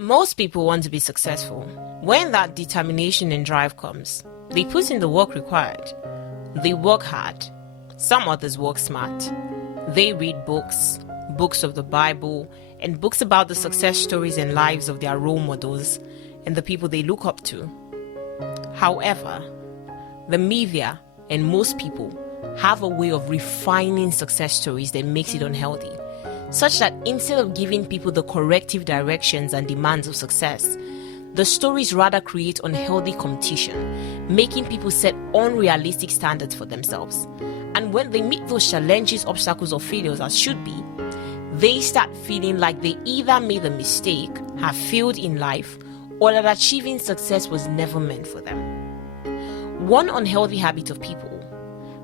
Most people want to be successful. When that determination and drive comes, they put in the work required. They work hard. Some others work smart. They read books of the Bible, and books about the success stories and lives of their role models and the people they look up to. However, the media and most people have a way of refining success stories that makes it unhealthy, such that instead of giving people the corrective directions and demands of success, the stories rather create unhealthy competition, making people set unrealistic standards for themselves. And when they meet those challenges, obstacles, or failures as should be, they start feeling like they either made a mistake, have failed in life, or that achieving success was never meant for them. One unhealthy habit of people,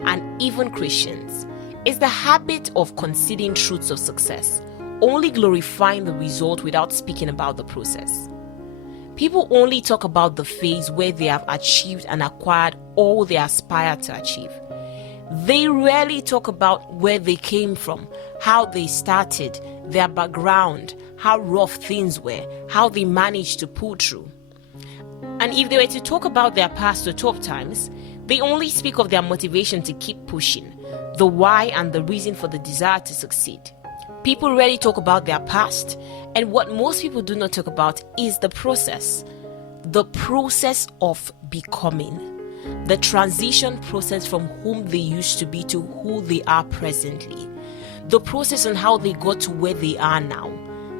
and even Christians, is the habit of conceding truths of success, only glorifying the result without speaking about the process. People only talk about the phase where they have achieved and acquired all they aspire to achieve. They rarely talk about where they came from, how they started, their background, how rough things were, how they managed to pull through. And if they were to talk about their past or tough times, they only speak of their motivation to keep pushing, the why and the reason for the desire to succeed. People rarely talk about their past, and what most people do not talk about is the process of becoming, the transition process from whom they used to be to who they are presently, the process on how they got to where they are now,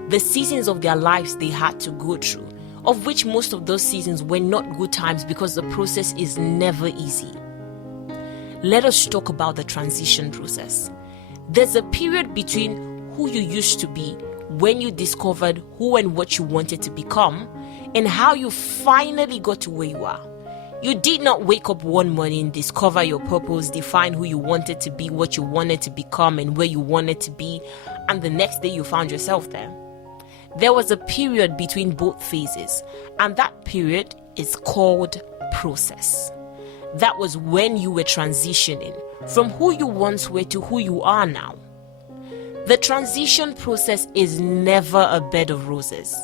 the seasons of their lives they had to go through, of which most of those seasons were not good times because the process is never easy. Let us talk about the transition process. There's a period between who you used to be, when you discovered who and what you wanted to become, and how you finally got to where you are. You did not wake up one morning, discover your purpose, define who you wanted to be, what you wanted to become, and where you wanted to be, and the next day you found yourself there. There was a period between both phases, and that period is called process. That was when you were transitioning from who you once were to who you are now. The transition process is never a bed of roses.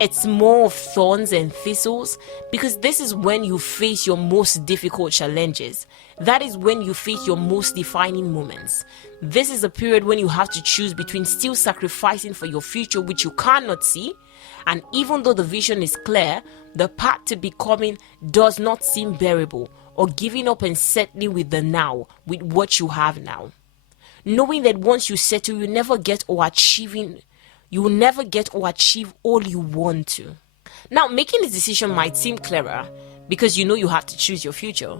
It's more of thorns and thistles, because this is when you face your most difficult challenges. That is when you face your most defining moments. This is a period when you have to choose between still sacrificing for your future, which you cannot see, and even though the vision is clear, the path to becoming does not seem bearable, or giving up and settling with the now, with what you have now. Knowing that once you settle, you will never get or achieve all you want to. Now, making this decision might seem clearer because you know you have to choose your future.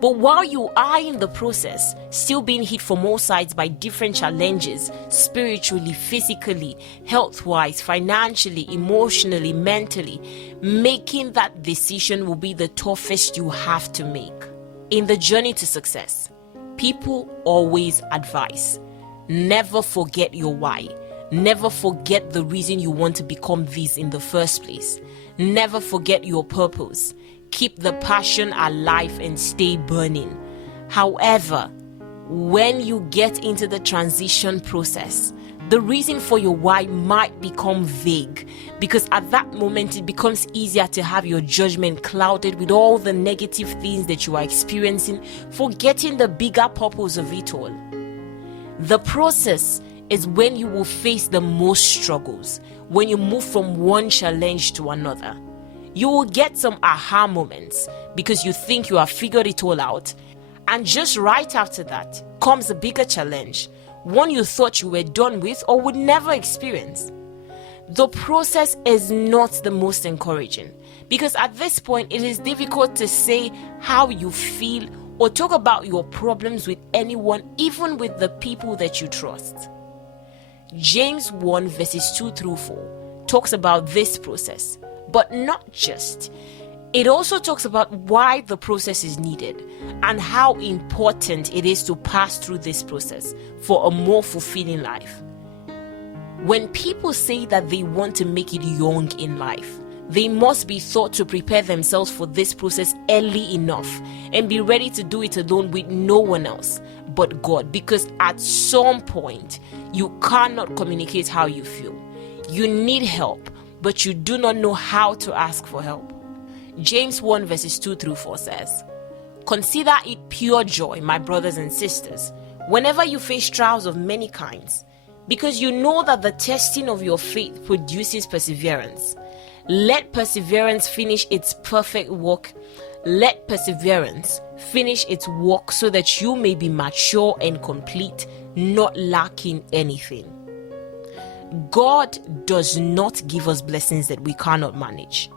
But while you are in the process, still being hit from all sides by different challenges, spiritually, physically, health-wise, financially, emotionally, mentally, making that decision will be the toughest you have to make. In the journey to success, people always advise, never forget your why. Never forget the reason you want to become this in the first place. Never forget your purpose. Keep the passion alive and stay burning. However, when you get into the transition process, the reason for your why might become vague, because at that moment it becomes easier to have your judgment clouded with all the negative things that you are experiencing, forgetting the bigger purpose of it all. The process is when you will face the most struggles, when you move from one challenge to another. You will get some aha moments because you think you have figured it all out, and just right after that comes a bigger challenge, one you thought you were done with or would never experience. The process is not the most encouraging, because at this point it is difficult to say how you feel or talk about your problems with anyone, even with the people that you trust. James 1 verses 2 through 4 talks about this process, but not just. It also talks about why the process is needed and how important it is to pass through this process for a more fulfilling life. When people say that they want to make it young in life, they must be taught to prepare themselves for this process early enough and be ready to do it alone with no one else but God, because at some point you cannot communicate how you feel. You need help, but you do not know how to ask for help. James 1 verses 2 through 4 says, "Consider it pure joy, my brothers and sisters, whenever you face trials of many kinds, because you know that the testing of your faith produces perseverance. Let perseverance finish its perfect work. Let perseverance finish its work so that you may be mature and complete, not lacking anything." God does not give us blessings that we cannot manage.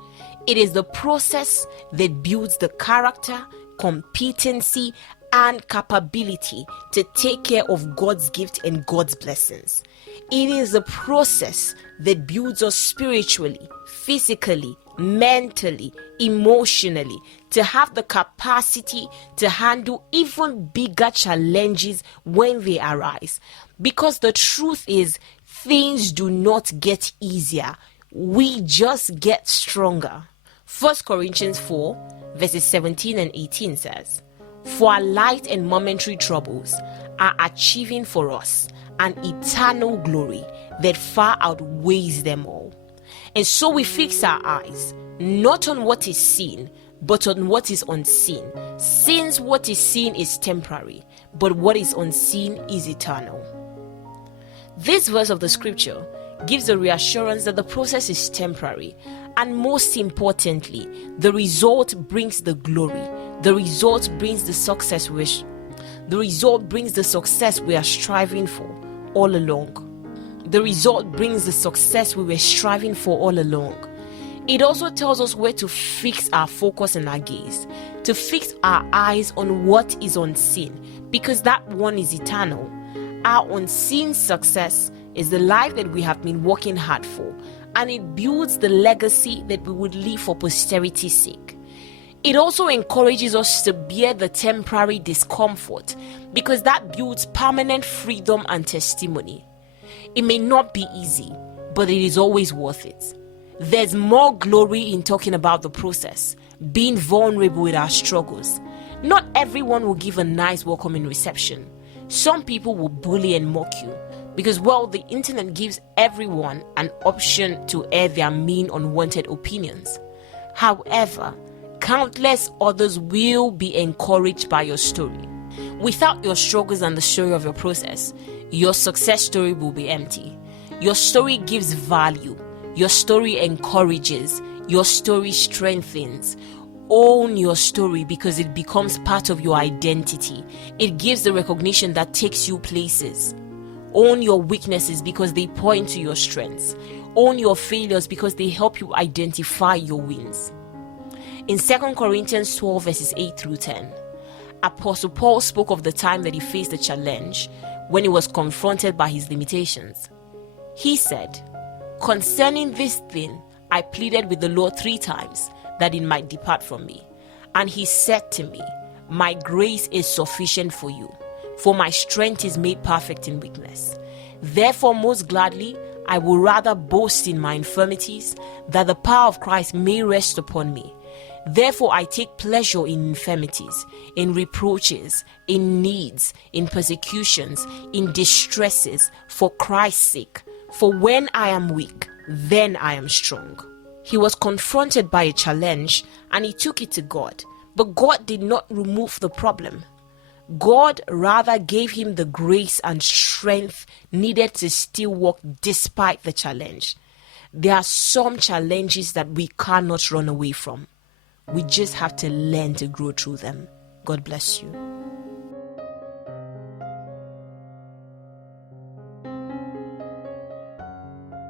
It is the process that builds the character, competency, and capability to take care of God's gift and God's blessings. It is the process that builds us spiritually, physically, mentally, emotionally, to have the capacity to handle even bigger challenges when they arise. Because the truth is, things do not get easier. We just get stronger. 1 Corinthians 4 verses 17 and 18 says, "For our light and momentary troubles are achieving for us an eternal glory that far outweighs them all." And so we fix our eyes not on what is seen, but on what is unseen, since what is seen is temporary, but what is unseen is eternal. This verse of the scripture gives a reassurance that the process is temporary, and most importantly, the result brings the glory. The result brings the success we are striving for all along. The result brings the success we were striving for all along. It also tells us where to fix our focus and our gaze, to fix our eyes on what is unseen, because that one is eternal. Our unseen success is the life that we have been working hard for, and it builds the legacy that we would leave for posterity's sake. It also encourages us to bear the temporary discomfort, because that builds permanent freedom and testimony. It may not be easy, but it is always worth it. There's more glory in talking about the process, being vulnerable with our struggles. Not everyone will give a nice welcoming reception. Some people will bully and mock you, because, well, the internet gives everyone an option to air their mean, unwanted opinions. However, countless others will be encouraged by your story. Without your struggles and the story of your process, your success story will be empty. Your story gives value. Your story encourages. Your story strengthens. Own your story, because it becomes part of your identity. It gives the recognition that takes you places. Own your weaknesses, because they point to your strengths. Own your failures, because they help you identify your wins. In 2 Corinthians 12 verses 8 through 10, Apostle Paul spoke of the time that he faced a challenge when he was confronted by his limitations. He said, "Concerning this thing, I pleaded with the Lord 3 times that it might depart from me. And he said to me, my grace is sufficient for you, for my strength is made perfect in weakness. Therefore, most gladly, I will rather boast in my infirmities, that the power of Christ may rest upon me. Therefore, I take pleasure in infirmities, in reproaches, in needs, in persecutions, in distresses, for Christ's sake. For when I am weak, then I am strong." He was confronted by a challenge and he took it to God. But God did not remove the problem. God rather gave him the grace and strength needed to still walk despite the challenge. There are some challenges that we cannot run away from. We just have to learn to grow through them. God bless you.